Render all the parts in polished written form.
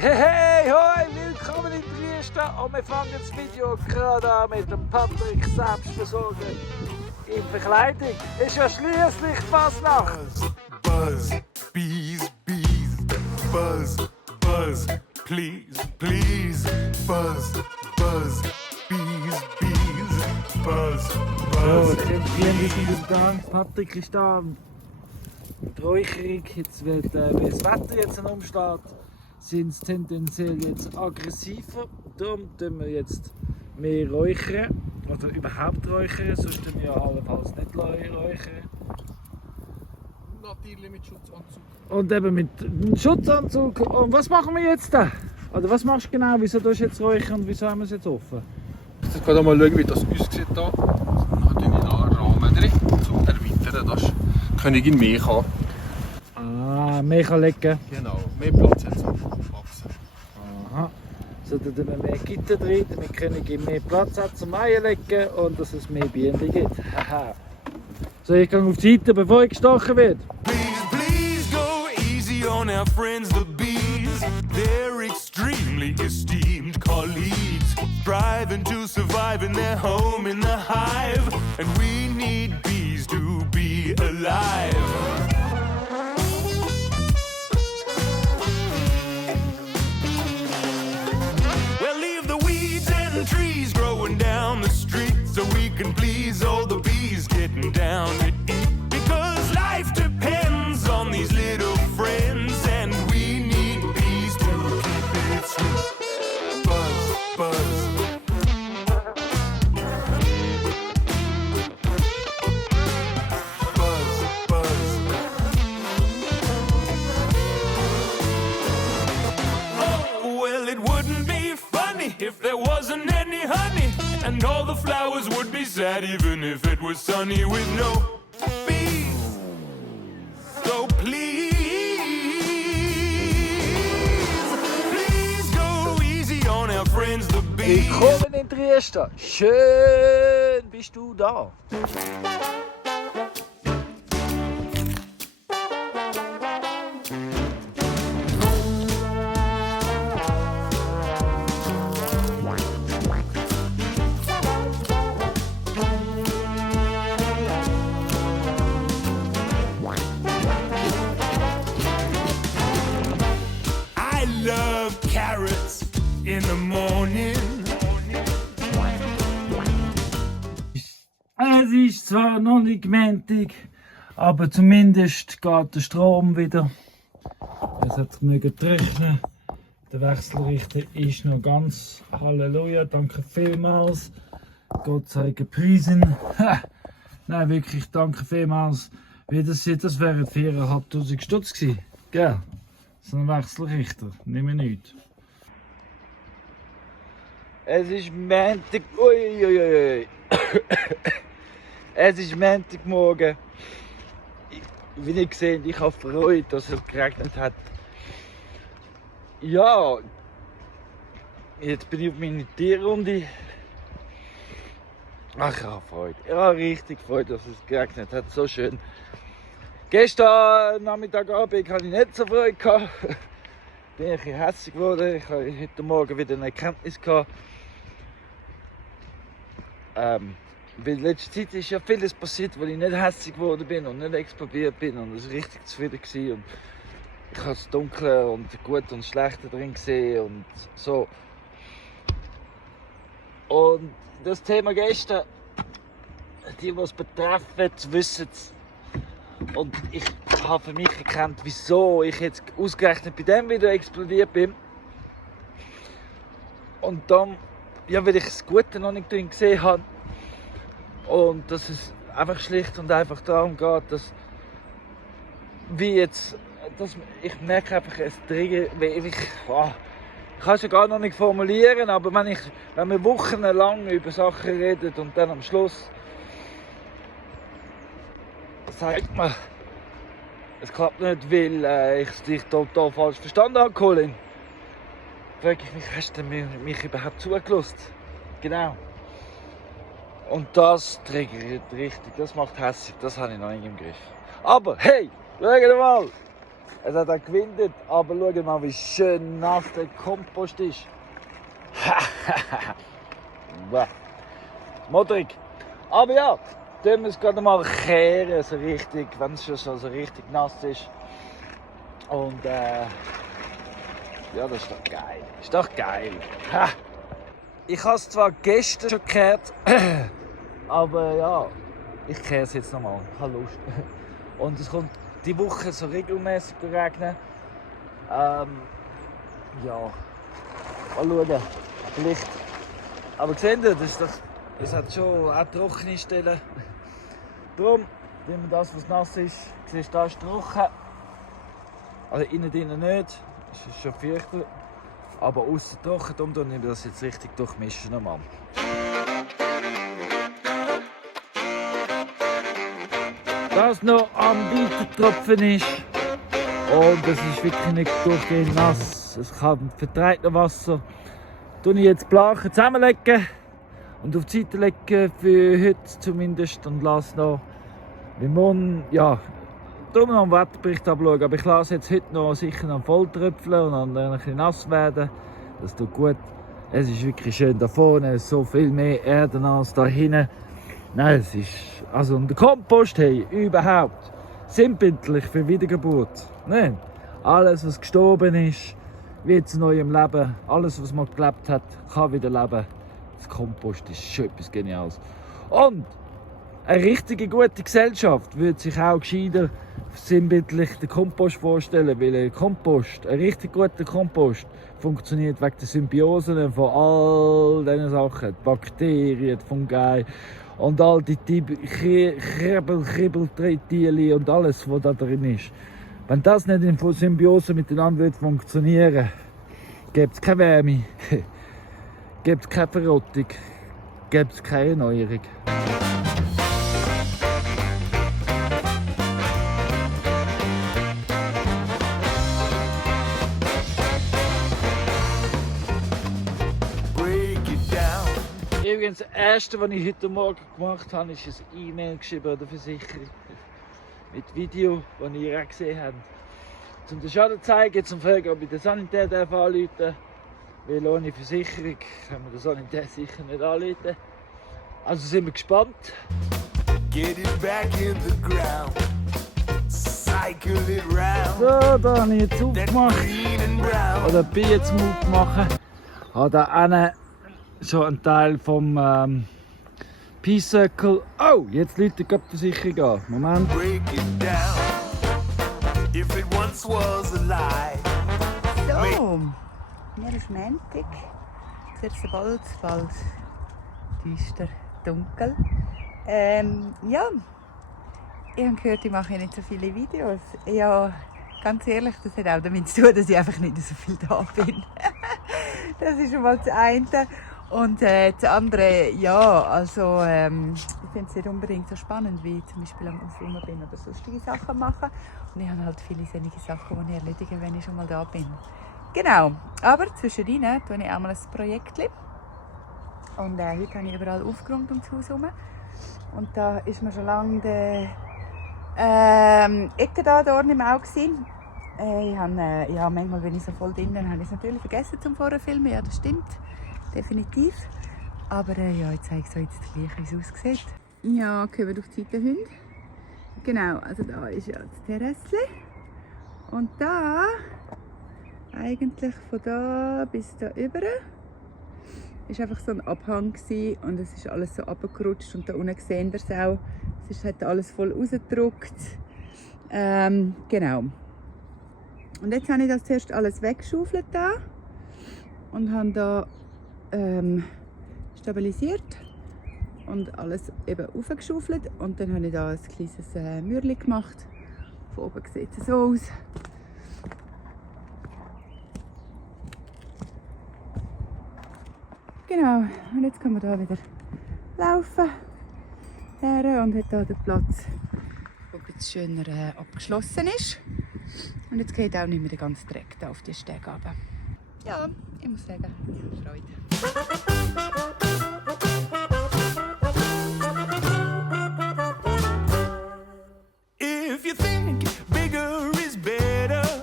Hey, hey, hoi, willkommen in Trieste und wir fangen das Video gerade an mit dem Patrick Selbstversorger in Verkleidung. Ist ja schliesslich Fasnacht. Buzz, bees, bees, buzz, buzz, please, please, buzz, buzz, bees, bees, buzz, So, buzz. wir sind da. Patrick ist da. Die Räucherung, jetzt wird, wie das Wetter jetzt umsteht, sind es tendenziell jetzt aggressiver. Darum tun wir jetzt mehr räuchern. Oder überhaupt räuchern, sonst tun wir ja allenfalls nicht räuchern. Natürlich mit Schutzanzug. Und eben mit einem Schutzanzug. Und was machen wir jetzt da? Oder was machst du genau? Wieso tust du jetzt räuchern und wieso haben wir es jetzt offen? Jetzt gerade mal schauen, wie das aussieht hier. Dann tue ich da einen Rahmen drin, zum Erweitern, dass die Königin mehr kann. Ah, mehr kann legen. Genau, mehr Platz hat zum Wachsen. Aha. So, da tun wir mehr Gitter drin, damit können mehr Platz hat zum Eier legen und dass es mehr Bienen gibt. Haha. So, ich gehe auf die Seite, bevor ich gestochen wird. Please, please go easy on our friends, the bees. They're extremely esteemed colleagues, striving to survive in their home in the hive. And we need bees to be alive. Well, leave the weeds and trees growing down the street so we can please all the bees getting down to eat. Because life depends on these little friends, and we need bees to keep it sweet. Buzz, buzz. Buzz, buzz. Oh, well, it wouldn't be funny if there wasn't any honey, and all the flowers would be sad even if it was sunny with no bees. So please, please go easy on our friends, the bees. Willkommen in Trieste. Schön bist du da. I love carrots in the morning. Es ist zwar noch nicht Montag, aber zumindest geht der Strom wieder. Es hat mögen trocknen. Der Wechselrichter ist noch ganz. Halleluja, danke vielmals. Gott sei gepriesen. Ha! Nein, wirklich, danke vielmals. Wie das sieht, das wären 4'500 Stutz gewesen. Gell? So ein Wechselrichter, nicht mehr nichts. Es ist Montag. Uiuiui. Es ist Montagmorgen. Wie ihr seht, ich habe Freude, dass es geregnet hat. Ja, jetzt bin ich auf meine Tierrunde. Ach, ich habe Freude. Ich habe richtig Freude, dass es geregnet hat. So schön. Gestern Nachmittagabend hatte ich nicht so Freude gehabt. Bin ich ein bisschen hässlich geworden. Ich habe heute Morgen wieder eine Erkenntnis gehabt. Weil in letzter Zeit ist ja vieles passiert, wo ich nicht hässlich geworden bin und nicht explodiert bin und es war richtig zufrieden gewesen. Und ich habe das Dunkle und das Gute und das Schlechte drin gesehen und so. Und das Thema gestern, die es betreffen, wissen es. Und ich habe für mich erkannt, wieso ich jetzt ausgerechnet bei dem wieder explodiert bin. Und dann, ja, weil ich das Gute noch nicht drin gesehen habe. Und dass es einfach schlicht und einfach darum geht, dass ich merke einfach, es triggert, ich kann es ja gar noch nicht formulieren, aber wenn wir wochenlang über Sachen reden und dann am Schluss sagt man, es klappt nicht, weil ich es dich total falsch verstanden habe, Colin. Frage ich mich, hast du mich überhaupt zugelassen? Genau. Und das triggert richtig, das macht hässlich, das habe ich noch nicht im Griff. Aber hey, schau mal! Es hat auch gewindet, aber schau mal, wie schön nass der Kompost ist. Modrig. Aber ja, tun wir es gerade mal kehren, so richtig, wenn es schon so richtig nass ist. Und ja, das ist doch geil. Ist doch geil. Ha. Ich habe es zwar gestern schon gekehrt, aber ja, ich kehre es jetzt nochmal. Ich habe Lust. Und es kommt die Woche so regelmäßig regnen. Ja, mal schauen. Vielleicht. Aber seht ihr, es hat schon auch trockene Stellen. Darum, wenn man das, was nass ist, siehst du, da ist trocken. Also innen drinnen nicht, das ist schon Viertel. Aber außen trocken, darum nehmen wir das jetzt richtig durchmischen nochmal. Das noch am Weitertropfen ist. Und es ist wirklich nicht durchgehend nass. Es verträgt noch Wasser. Ich jetzt die Blachen zusammenlegen und auf die Seite legen für heute zumindest. Und lasse noch, wie morgen, ja, darum noch am Wetterbericht abschauen. Aber ich lasse jetzt heute noch sicher noch voll tröpfeln und dann ein bisschen nass werden. Das tut gut. Es ist wirklich schön da vorne, es ist so viel mehr Erde als da hinten. Nein, es ist, also und der Kompost, hey, überhaupt sinnbildlich für Wiedergeburt. Nein, alles was gestorben ist, wird zu neuem Leben. Alles was man gelebt hat, kann wieder leben. Das Kompost ist schon etwas Geniales. Und eine richtige gute Gesellschaft würde sich auch gescheiter sinnbildlich den Kompost vorstellen, weil ein richtig guter Kompost funktioniert wegen der Symbiosen von all diesen Sachen, die Bakterien, die Fungi und all die Kribbeltierchen und alles, was da drin ist. Wenn das nicht in Symbiose miteinander funktionieren würde, gäbe es keine Wärme, gäbe es keine Verrottung, gäbe es keine Erneuerung. Übrigens, das Erste, was ich heute Morgen gemacht habe, ist ein E-Mail geschrieben an der Versicherung. Mit Video, das ihr auch gesehen habt. Um den Schaden zu zeigen, zum fragen, ob ich den Sanitär anrufen darf. Weil ohne Versicherung können wir den Sanitär sicher nicht anrufen. Also sind wir gespannt. Get it back in the ground. Cycle it round. So, da habe ich jetzt aufgemacht. Green and brown. Oder bin jetzt am Aufmachen. Ich habe da schon einen Teil vom Peace Circle. Oh, jetzt läutet die Versicherung an. Moment. Break it down. If it once was a lie. So, mir ist Montag. Es wird bald düster, dunkel. Ja, ich habe gehört, ich mache nicht so viele Videos. Ja, ganz ehrlich, das hat auch damit zu tun, dass ich einfach nicht so viel da bin. Das ist schon mal das eine. Und das andere, ja, also ich finde es nicht unbedingt so spannend, wie zum Beispiel am Ausfilmen bin oder sonstige Sachen machen. Und ich habe halt viele solche Sachen, die ich erledige, wenn ich schon mal da bin. Genau, aber zwischendrin tue ich auch mal ein Projekt. Und heute habe ich überall aufgeräumt ums Haus herum. Und da ist mir schon lange der Ecke da nicht mehr auch gewesen. Ich habe, ja, manchmal bin ich so voll drin, dann habe ich es natürlich vergessen zum Vorfilmen. Ja, das stimmt. Definitiv. Aber ja, ich zeige es euch jetzt gleich, wie es aussieht. Ja, gehen wir auf die Seite Hunde. Genau, also da ist ja das Terrasse. Und da, eigentlich von da bis da rüber, ist einfach so ein Abhang gewesen und es ist alles so runtergerutscht. Und da unten sehen wir es auch. Es hat alles voll rausgedrückt. Genau. Und jetzt habe ich das zuerst alles weggeschaufelt da und habe da stabilisiert und alles eben aufgeschaufelt. Und dann habe ich da ein kleines Mürli gemacht. Von oben sieht es so aus. Genau, und jetzt kann man da wieder laufen und hat hier den Platz, der ein bisschen schöner abgeschlossen ist. Und jetzt geht auch nicht mehr der ganze Dreck da auf die Stege runter. Ja, ich muss sagen, ich habe Freude. If you think bigger is better,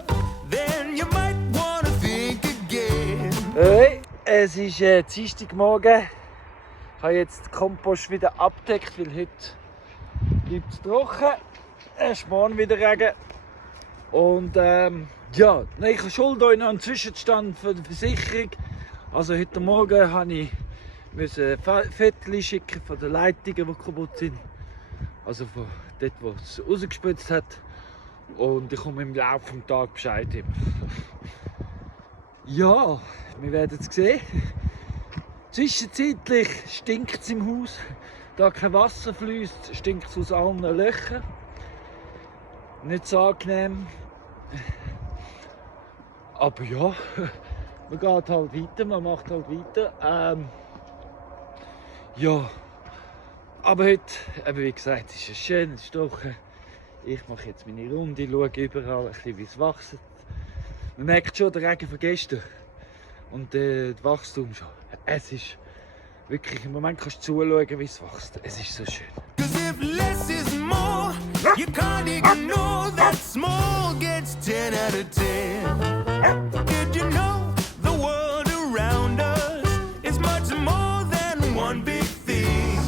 Es ist Dienstagmorgen. Ich habe jetzt den Kompost wieder abgedeckt, weil heute bleibt es trocken. Erst morgen wieder Regen. Und ja, ich schulde euch noch einen Zwischenstand für die Versicherung. Also heute Morgen musste ich Fotos schicken von den Leitungen, die kaputt sind. Also von dort, wo es rausgespritzt hat. Und ich komme im Laufe des Tages Bescheid geben. Ja, wir werden es sehen. Zwischenzeitlich stinkt es im Haus. Da kein Wasser fließt, stinkt es aus allen Löchern. Nicht so angenehm. Aber ja, man geht halt weiter, man macht halt weiter. Ja, aber heute, eben wie gesagt, ist es schön, es ist trocken. Ich mache jetzt meine Runde, schaue überall, ein bisschen, wie es wächst. Man merkt schon den Regen von gestern und das Wachstum schon. Es ist wirklich, im Moment kannst du zuschauen, wie es wächst. Es ist so schön. 'Cause if less is more, you can't ignore that small gets 10 out of 10. Did you know the world around us is much more than one big thing?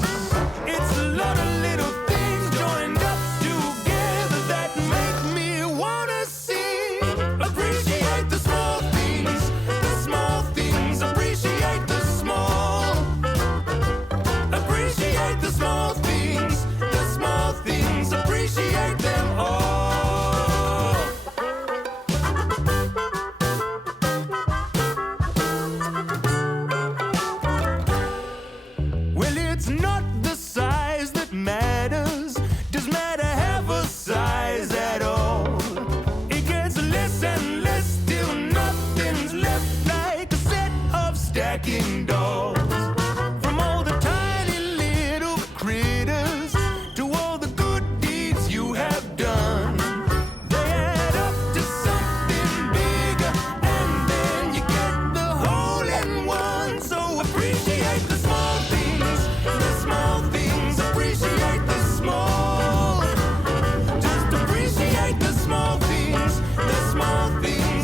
It's a lot of little things joined up together that make me wanna sing. Appreciate the small things, appreciate the small. Appreciate the small things, appreciate them all. Well, it's not the size that matters. Does matter have a size at all? It gets less and less till nothing's left, like a set of stacking dolls. From all the tiny little critters to all the good deeds you have done, they add up to something bigger, and then you get the whole in one. So appreciate the small things, appreciate the small. Just appreciate the small things,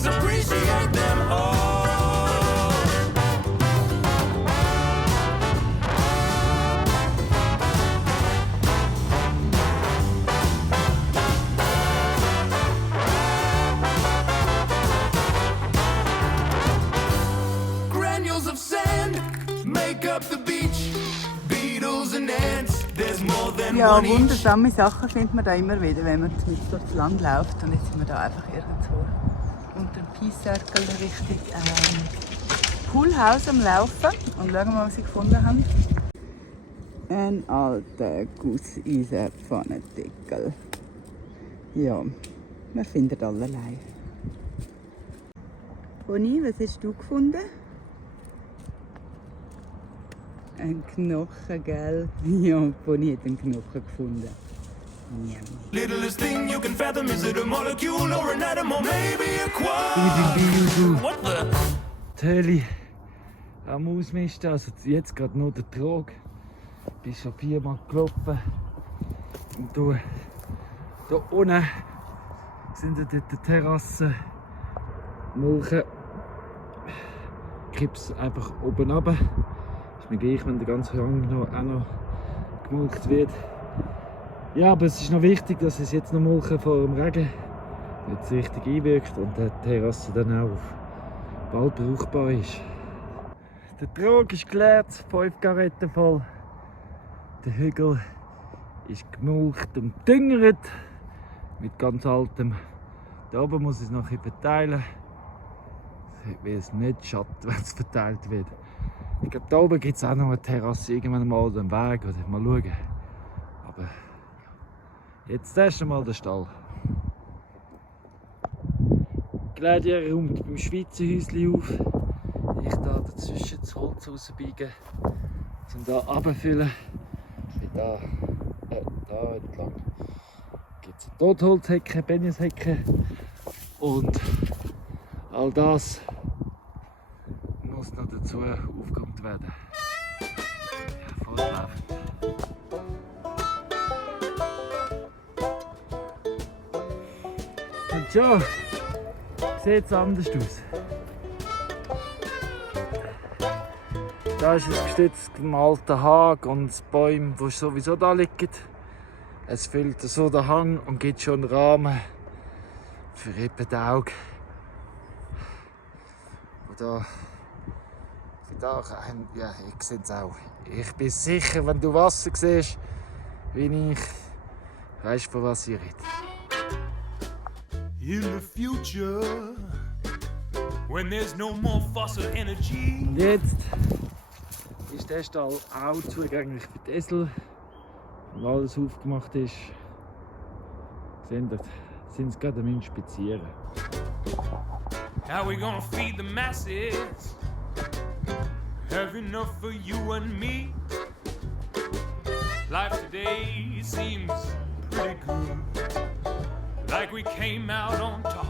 appreciate them all. Granules of sand make up the beach. Beetles and ants, there's more than Ja, one each. wundersame Sachen findet man da immer wieder, wenn man mitten durchs Land läuft. Und jetzt sind wir da einfach irgendwo unter dem Peace Circle Richtung Poolhaus am Laufen. Und schauen wir mal, was sie gefunden haben. Ein alter Gusseisenpfannendeckel. Ja, man findet allerlei. Bonnie, was hast du gefunden? Ein Knochen, gell? Ja, Bonnie hat einen Knochen gefunden. Yummy. Littlest thing you can fathom, is it a molecule or an atom or maybe a quark? What the? Die Höhle am Ausmisten, also jetzt gerade nur der Trog. Ich bin schon 4-mal gelaufen. Und da unten sind dort die Terrassen. Mulchen. Ich kippe es einfach oben runter. Ist mir gleich, wenn der ganze Hang auch noch gemulcht wird. Ja, aber es ist noch wichtig, dass es jetzt noch mulchen vor dem Regen, damit es richtig einwirkt und die Terrasse dann auch bald brauchbar ist. Der Trog ist geleert, 5 Garetten voll. Der Hügel ist gemulcht und düngert mit ganz altem. Da oben muss ich es noch ein bisschen verteilen, weil es nicht schadet, wenn es verteilt wird. Ich glaube, da oben gibt es auch noch eine Terrasse, irgendwann mal oder einen Weg, oder mal schauen. Aber jetzt erst einmal der Stall. Claudia räumt beim Schweizer Häuschen auf. Ich da dazwischen das Holz rausbiegen, um da runterzufüllen. Da entlang gibt es Totholzhecke, Benjeshecke und all das muss noch dazu aufgeräumt werden. Ja, fortlaufend. Und ja, sieht es anders aus. Da ist ausgestützt im alten Hag und die Bäume, die sowieso da liegen. Es füllt so den Hang und gibt schon einen Rahmen für eben die Augen. Und da ja, ich sehe es auch. Ich bin sicher, wenn du Wasser siehst, wie ich, weißt du, von was ich rede. In the future, when there's no more fossil energy. Und jetzt ist der Stall auch zugänglich für die Esel. Und alles aufgemacht ist, sind sie gerade am Inspizieren. How we gonna feed the masses? Have enough for you and me? Life today seems pretty good. Like we came out on top.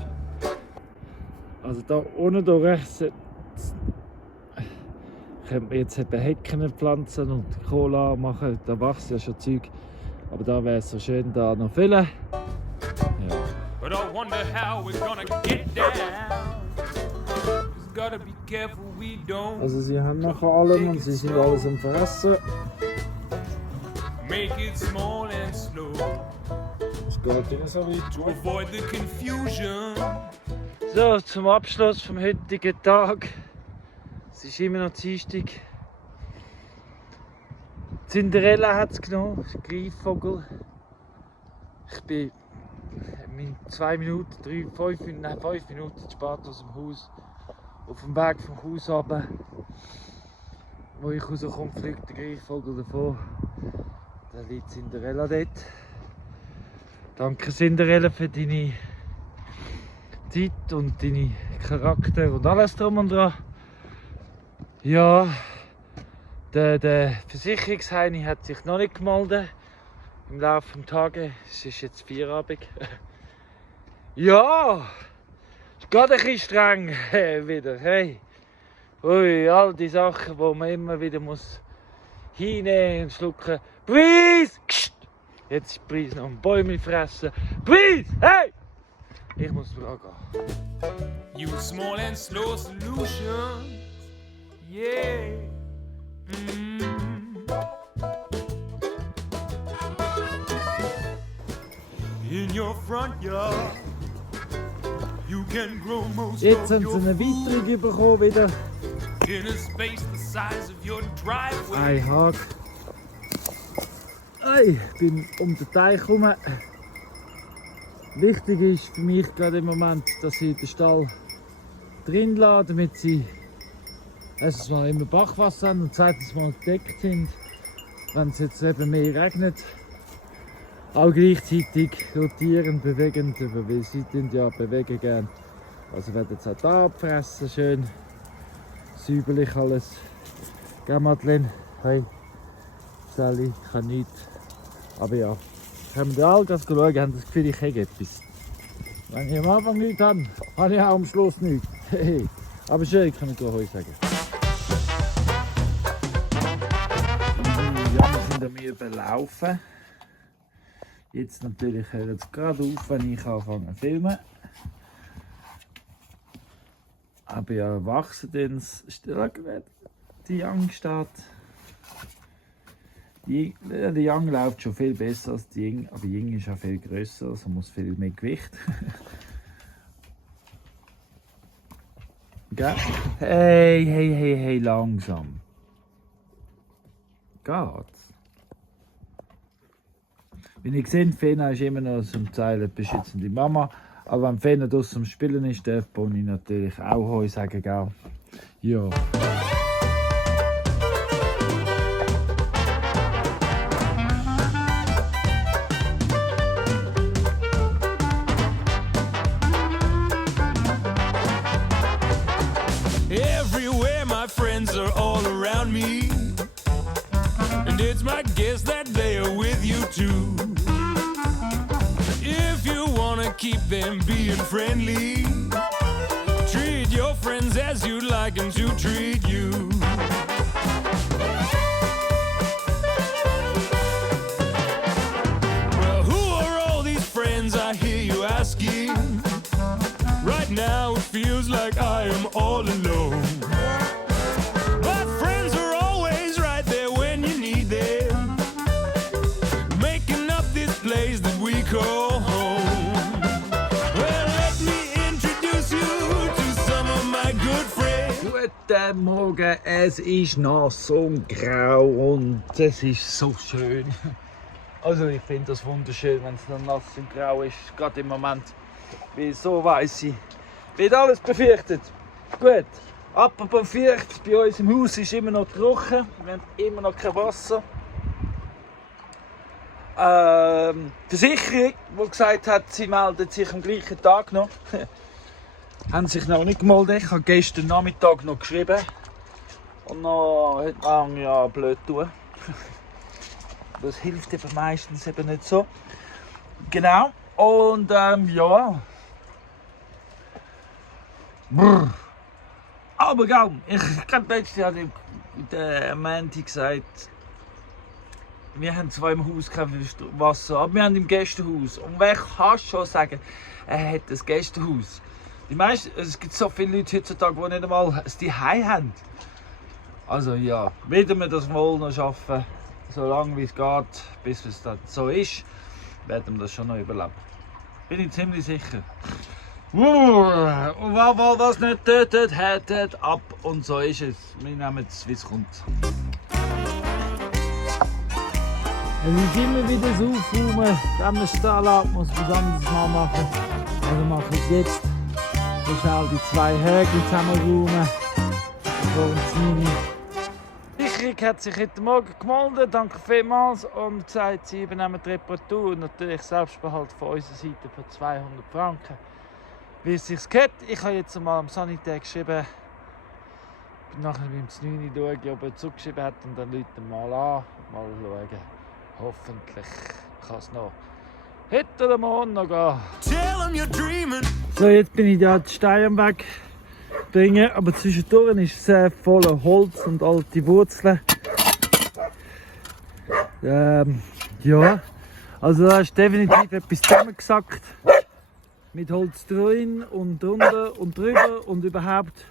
Also da unten durch könnte man jetzt eben Hecken pflanzen und Cola machen. Da wächst ja schon Zeug. Aber da wäre es so schön, da noch füllen. Ja. But I wonder how we're gonna get down. Just gotta be careful we don't Also sie haben noch allem und sie sind alles am Fressen. make it small and slow Es geht ihnen so weit. to avoid the confusion. So, zum Abschluss vom heutigen Tag. Es ist immer noch Dienstag. Cinderella hat es genommen, das Greifvogel. Ich bin 5 Minuten zu spät aus dem Haus. Auf dem Weg vom Haus runter. Wo ich rauskomme, fliegt der Greifvogel davon. Da liegt Cinderella dort. Danke Cinderella für deine Zeit und deine Charakter und alles drum und dran. Ja, der Versicherungsheini hat sich noch nicht gemeldet im Laufe des Tages. Es ist jetzt Feierabend. Ja, ist gerade ein bisschen streng wieder. Hey. Ui, all die Sachen, die man immer wieder muss hinnehmen und schlucken. Breeze! Jetzt ist Breeze noch ein Bäume fressen. Breeze! Hey! Ich muss dran gehen. You small and slow solutions, yeah. In your front yard, you can grow most Jetzt of haben sie your eine food Weiterung bekommen wieder. in a space the size of your driveway. Ein Hag. Ich bin um den Teich herum. Wichtig ist für mich gerade im Moment, dass ich den Stall drin lasse, damit sie erstens mal immer Bachwasser haben und zweitens mal gedeckt sind, wenn es jetzt eben mehr regnet. Auch gleichzeitig rotierend, bewegend, weil sie ja bewegen gern. Also werden jetzt auch da abfressen, schön säuberlich alles. Gell Madeleine? Hey, Sally, ich kann nichts. Aber ja, haben wir alle das geschaut, haben das Gefühl, ich habe etwas. Wenn ich am Anfang nichts habe, habe ich auch am Schluss nichts. Aber schön, kann ich Heu sagen. Die Jungen sind an mir überlaufen. Jetzt natürlich hören sie gerade auf, wenn ich anfange zu filmen. Aber ja, wachsen dann, die Young steht. Die Young läuft schon viel besser als die Ying, aber die Ying ist auch viel grösser, also muss viel mehr Gewicht. Gell? Hey, langsam. Geht's? Wie ihr seht, Fena ist immer noch zum Teil beschützende Mama. Aber wenn Fena draussen am Spielen ist, darf Bonnie natürlich auch Heu sagen, gell? Ja. Everywhere my friends are all around me, and it's my guess that they are with you too. If you wanna keep them being friendly, treat your friends as you'd like them to treat you. Well, who are all these friends I hear you asking? Right now it feels like I am all alone. My friends are all Guten Morgen, es ist nass und grau und es ist so schön. Also ich finde das wunderschön, wenn es dann nass und grau ist, gerade im Moment. Weil so weiss ich, wird alles befürchtet. Gut, apropos feucht, bei uns im Haus ist immer noch trocken, wir haben immer noch kein Wasser. Die Versicherung, die gesagt hat, sie meldet sich am gleichen Tag noch, haben sich noch nicht gemeldet. Ich habe gestern Nachmittag noch geschrieben und noch heute Morgen ja blöd tun. Das hilft eben meistens eben nicht so. Genau. Und ja. Brr. Aber kaum. Ich habe letztes Jahr der Mandy gesagt, wir haben zwar im Haus kein Wasser, aber wir haben im Gästehaus. Und wer kann schon sagen, er hat ein Gästehaus? Die meisten, es gibt so viele Leute heutzutage, die nicht einmal ein Zuhause haben. Also ja, werden wir das wohl noch schaffen, so lange wie es geht, bis es dann so ist, werden wir das schon noch überleben. Bin ich ziemlich sicher. Und wer das nicht tötet, hättet ab und so ist es. Wir nehmen es, wie es kommt. Es ist immer wieder das Aufräumen, wenn man es stehen lässt, muss man was anderes mal machen. Also mache ich es jetzt. So schnell die 2 Högel zusammenräumen. Die Versicherung hat sich heute Morgen gemeldet, danke vielmals, und gesagt, sie übernehmen die Reparatur und natürlich Selbstbehalt von unserer Seite für 200 Franken. Wie es sich gehört, ich habe jetzt mal am Sanitär geschrieben, bin nachher beim 9 Uhr schauen, ob er zurückgeschrieben hat, und dann rufen wir mal an, mal schauen. Hoffentlich kann es noch heute oder morgen noch gehen. So, jetzt bin ich da die Steine am Weg bringen, aber zwischendurch ist es sehr voller Holz und alte Wurzeln. Ja, also da ist definitiv etwas zusammengesackt. Mit Holz drin und drunter und drüber und überhaupt.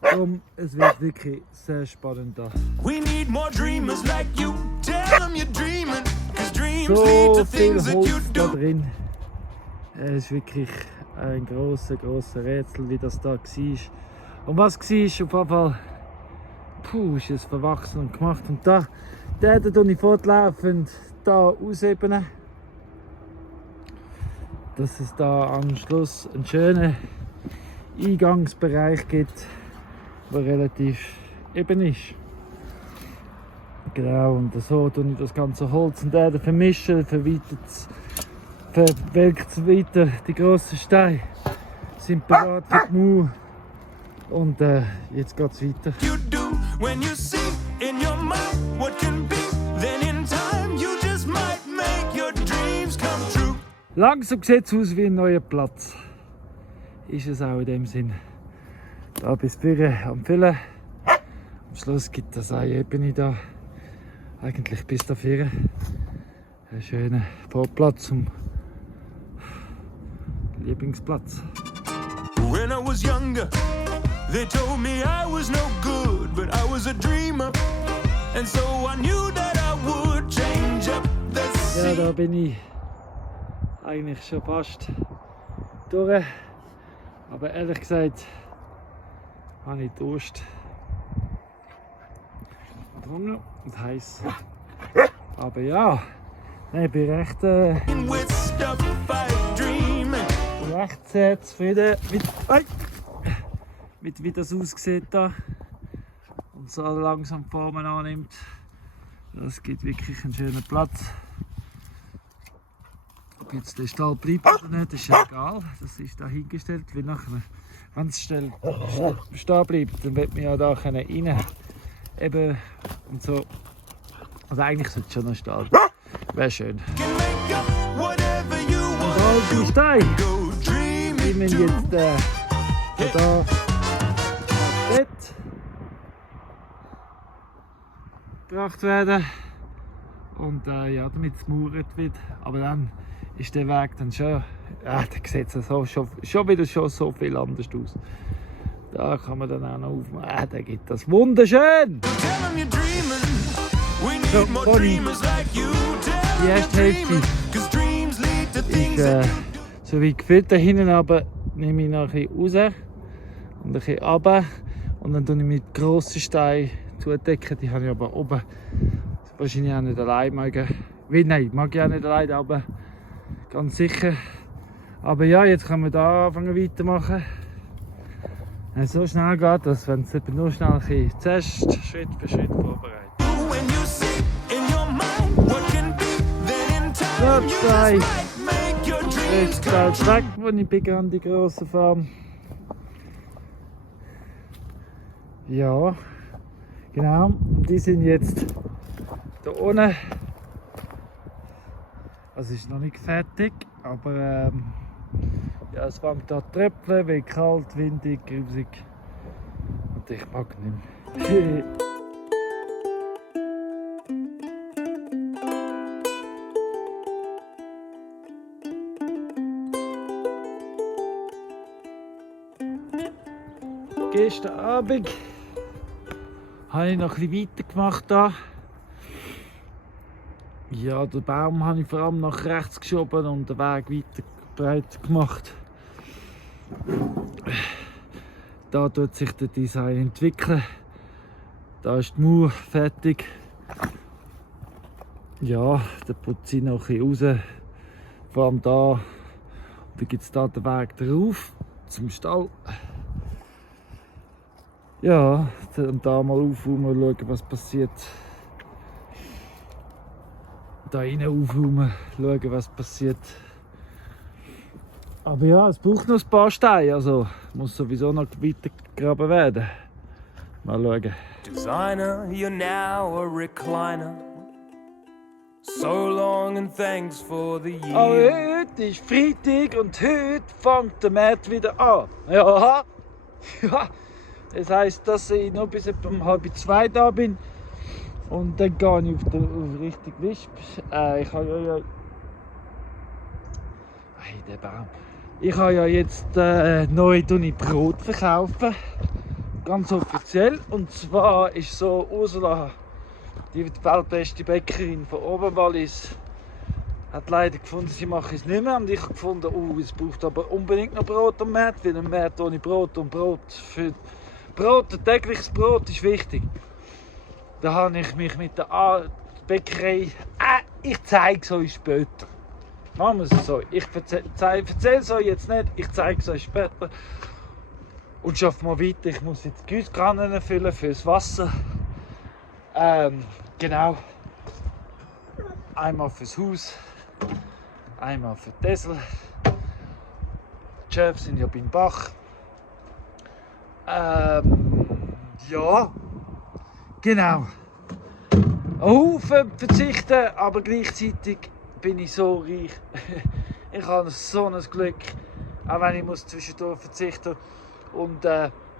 Darum, es wird wirklich sehr spannend da. So viel Holz da drin. Es ist wirklich ein grosser Rätsel, wie das da war. Und was war, auf jeden Fall, ist es verwachsen und gemacht. Und da tue ich fortlaufend da aushebeln, dass es da am Schluss einen schönen Eingangsbereich gibt, der relativ eben ist. Genau, und so tue ich das ganze Holz und Erde vermischen, verwelkt es weiter. Die grossen Steine sind bereit für die Mauer. Und jetzt geht es weiter. Langsam sieht es aus wie ein neuer Platz. Ist es auch in dem Sinn. Da bis Büre am Füllen. Am Schluss gibt es eine Ebene da. Eigentlich bis da vorne. Ein schöner Vorplatz zum Lieblingsplatz. When I was younger, they told me I was no good, but I was a dreamer, and so I knew that I would change up the Ja, scene. da bin ich eigentlich schon fast durch. Aber ehrlich gesagt habe ich Durst. Und Hunger und heiß. Aber ja, nein, ich bin recht With stuff I dream. recht sehr zufrieden mit wie das aussieht da und so langsam Formen annimmt. Das gibt wirklich einen schönen Platz. Ob jetzt der Stall bleibt oder nicht, ist ja egal. Das ist dahingestellt, weil nachher, wenn es stehen bleibt, dann wird man ja da rein eben und so. Also eigentlich sollte schon ein Stall. Wäre schön. Can make up whatever you Und all die Steine, go dream die it müssen jetzt von da ans Bett gebracht werden. Und ja, damit es gemauert wird. Aber dann ist der Weg dann schon, ja, da sieht es so, schon wieder so viel anders aus. Da kann man dann auch noch aufmachen. Da gibt das wunderschön! Tell them you're dreaming. We need So, more Bonnie. dreamers like you. Tell Die them erste you're Hälfte dreaming. 'Cause dreams lead to things ist that so wie gefüllt da hinten, aber nehme ich noch ein bisschen raus und ein bisschen runter. Und dann tue ich mit grossen Steinen zudecken. Die habe ich aber oben wahrscheinlich auch nicht allein mögen. Nein, mag ich auch nicht allein, aber ganz sicher. Aber ja, jetzt können wir da anfangen weitermachen. So schnell geht das, wenn es eben nur schnell geht. Zuerst Schritt für Schritt vorbereiten. When you see in your mind what can be, then in time you just Nein. might make your dreams Jetzt come geht es weg, wo ich bin an die grosse Farm. Ja, genau. Und die sind jetzt da unten. Also es ist noch nicht fertig, aber ja, es fängt an zu tröpfeln, weil kalt, windig, grusig. Und ich mag nicht mehr. Gestern Abend habe ich noch ein bisschen weitergemacht hier. Ja, den Baum habe ich vor allem nach rechts geschoben und den Weg weiter breit gemacht. Da tut sich der Design entwickeln. Da ist die Mauer fertig. Ja, da putze ich noch ein bisschen raus. Vor allem da. Und dann gibt es da den Weg drauf zum Stall. Ja, und da mal aufräumen, schauen, was passiert. Da rein aufräumen, schauen, was passiert. Aber ja, es braucht noch ein paar Steine, also muss sowieso noch weitergegraben werden. Mal schauen. Designer, you're now a recliner. So long and thanks for the Aber year. heute ist Freitag und heute fängt der März wieder an. Ja, ja. Das heisst, dass ich noch bis etwa um 1:30 da bin. Und dann gehe ich auf richtig Wisp. Ich habe ja. Hey, der Baum. Ich habe ja jetzt neu Brot verkaufen. Ganz offiziell. Und zwar ist so Ursula, die weltbeste Bäckerin von Oberwallis, hat leider gefunden, sie mache es nicht mehr. Und ich habe gefunden, es braucht aber unbedingt noch Brot am Markt, weil ein Markt ohne Brot und Brot für Brot, ein tägliches Brot ist wichtig. Da habe ich mich mit der Bäckerei. Ich zeige es euch später. Machen wir es so. Ich erzähle es euch jetzt nicht, ich zeige es euch später. Und schaffe mal weiter. Ich muss jetzt Gießkannen füllen fürs Wasser. Genau. Einmal fürs Haus, einmal für die Esel. Die Schäfe sind ja beim Bach. Ja, genau. Auf verzichten, aber gleichzeitig bin ich so reich. Ich habe so ein Glück, auch wenn ich zwischendurch verzichten muss. Und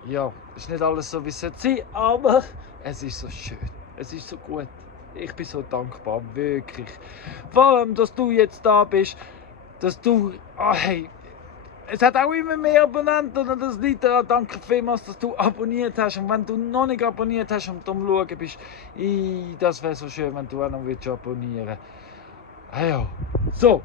ja, es ist nicht alles so, wie es sein sollte, aber es ist so schön, es ist so gut. Ich bin so dankbar, wirklich. Vor allem, dass du jetzt da bist, dass du, hey, es hat auch immer mehr Abonnenten und das liegt daran, danke vielmals, dass du abonniert hast. Und wenn du noch nicht abonniert hast und am Schauen bist, das wäre so schön, wenn du auch noch abonnieren willst. Ja, so,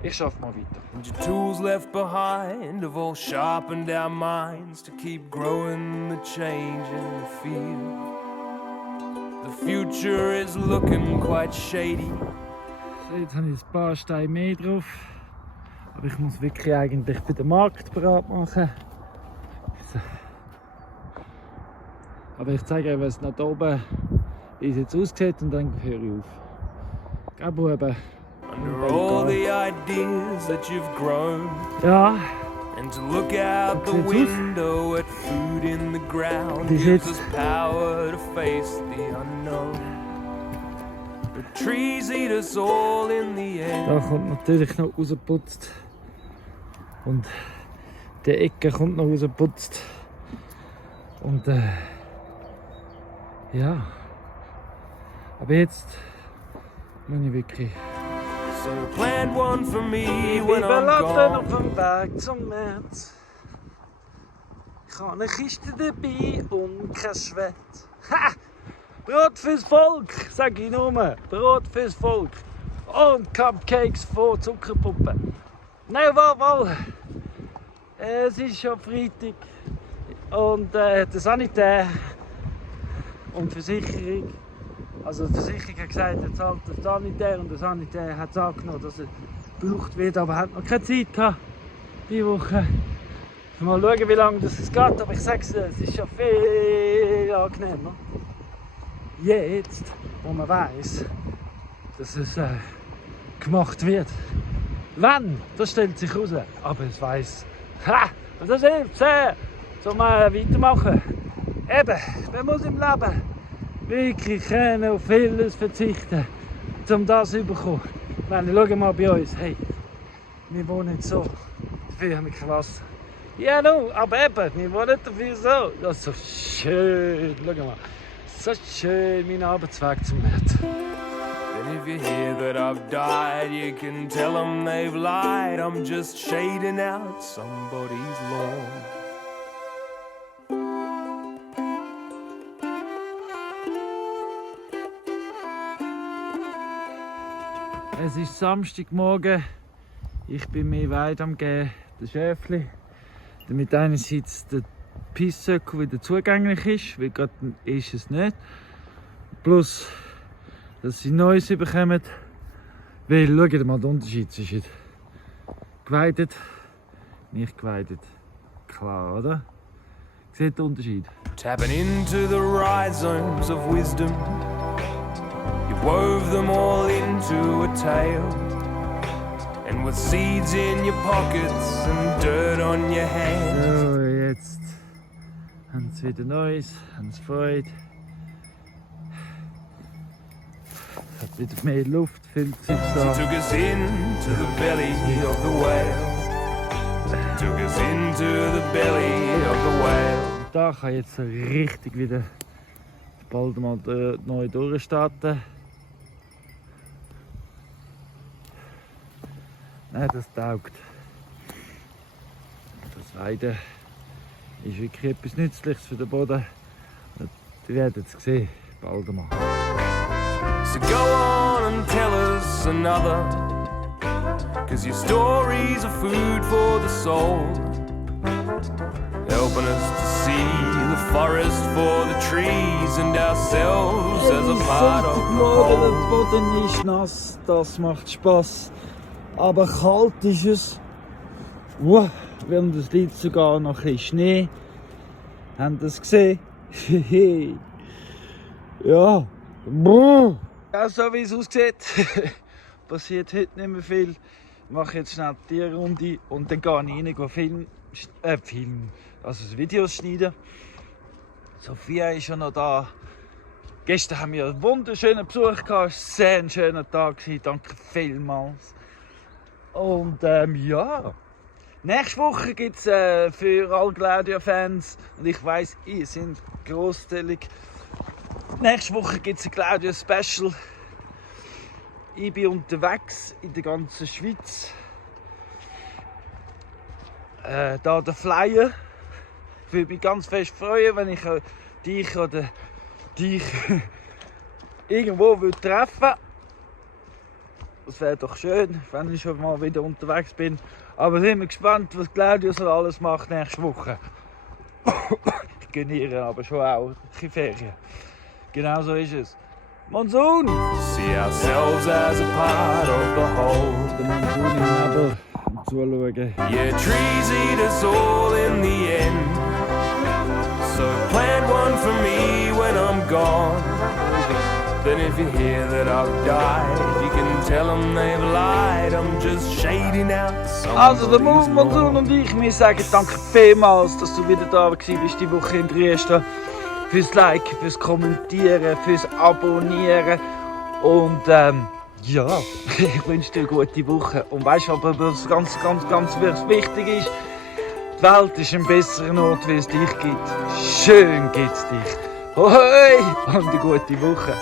ich schaffe mal weiter. And your tools left behind have all sharpened our minds to keep growing the change in the field. The future is looking quite shady. So, jetzt habe ich ein paar Steine mehr drauf. Aber ich muss wirklich eigentlich für den Markt bereit machen. So. Aber ich zeige euch, was nach oben, wie es jetzt aussieht, und dann höre ich auf. Gell, Buben? Under all the ideas that you've grown, Ja, and to look out the window at food in the ground Bis gives jetzt. us power to face the unknown. The trees eat us all in the end. da kommt natürlich noch rausgeputzt. Und die Ecke kommt noch rausgeputzt. Und ja. Aber jetzt muss ich wirklich. So plant one for me Ich when bin I'm beladen auf gone. dem Weg zum März. Ich habe eine Kiste dabei und kein Schwert. Ha! Brot fürs Volk, sag ich nur. Brot fürs Volk. Und Cupcakes von Zuckerpuppen. Nein, wohl. Es ist schon Freitag. Und der Sanitär und die Versicherung. Also die Versicherung hat gesagt, er zahlt der Sanitär, und der Sanitär hat es angenommen, dass er gebraucht wird, aber er hat noch keine Zeit gehabt diese Woche. Mal schauen, wie lange das geht, aber ich sage es ist schon viel angenehmer. Jetzt, wo man weiss, dass es gemacht wird. Wann? Das stellt sich raus. Aber es weiss. Ha! Und das hilft sehr, um weitermachen. Eben, man muss im Leben wirklich auf vieles verzichten, um das zu bekommen. Ich meine, schau mal bei uns. Hey, wir wohnen so. Dafür haben wir kein Wasser. Ja, no, aber eben, wir wohnen dafür so. Das ist so schön. Schau mal. So schön, mein Arbeitsweg zum Markt. And if you hear that I've died, you can tell them they've lied. I'm just shading out somebody's lawn. Es ist Samstagmorgen. Ich bin mir weit am Gehen, der Schäfli. Damit einerseits der Pisssöckel wieder zugänglich ist, weil gerade ist es nicht. Plus, dass sie Neues bekommen. Weil, schaut mal den Unterschied zwischen geweidet, nicht geweidet. Klar, oder? Seht den Unterschied? Tapping into the rhizomes of wisdom, you wove them all into a tale. And with seeds in your pockets and dirt on your hands. So, jetzt haben sie wieder Neues, haben sie Freude. Es hat wieder mehr Luft, viel Zeit da. Took us into the belly of the whale. Took us into the belly of the whale. Da kann jetzt so richtig wieder bald mal neu durchstarten. Nein, das taugt. Das Weiden ist wirklich etwas Nützliches für den Boden. Ihr werdet es sehen, bald mal. So go on and tell us another, 'cause your stories are food for the soul, helping us to see the forest for the trees and ourselves as a part of the Der whole. Boden ist nass, das macht Spass. Aber kalt ist es. Und es liegt sogar noch ein bisschen Schnee. Habt ihr das gesehen? Ja. Ja, so wie es aussieht, passiert heute nicht mehr viel. Ich mache jetzt schnell die Tierrunde und dann gehe ich rein also Videos schneiden. Sophia ist schon noch da. Gestern haben wir einen wunderschönen Besuch gehabt. Es war ein sehr schöner Tag. Danke vielmals. Und ja. Nächste Woche gibt es für alle Claudia-Fans, und ich weiss, ihr seid grosszählig. Nächste Woche gibt es ein Claudia-Special. Ich bin unterwegs in der ganzen Schweiz. Da der Flyer. Ich würde mich ganz fest freuen, wenn ich dich oder dich irgendwo treffen würde. Das wäre doch schön, wenn ich schon mal wieder unterwegs bin. Aber sind wir gespannt, was Claudia so alles macht nächste Woche. Ich genieße aber schon auch ein bisschen Ferien. Genau so ist es. Monsun! See ourselves as a part of the whole. Der Monsun im Nebel, am Zuschauen. Yeah, trees eat us all in the end. So plant one for me when I'm gone. Then if you hear that I've died, you can tell them they've lied. I'm just shading out Also der somebody's Monsun lawn. und ich, wir sagen danke vielmals, dass du wieder da warst die Woche in Trieste. Fürs Liken, fürs Kommentieren, fürs Abonnieren. Und ja, ich wünsche dir eine gute Woche. Und weißt du, aber was ganz wichtig ist, die Welt ist ein besserer Ort, wie es dich gibt. Schön gibt es dich. Hoi und eine gute Woche.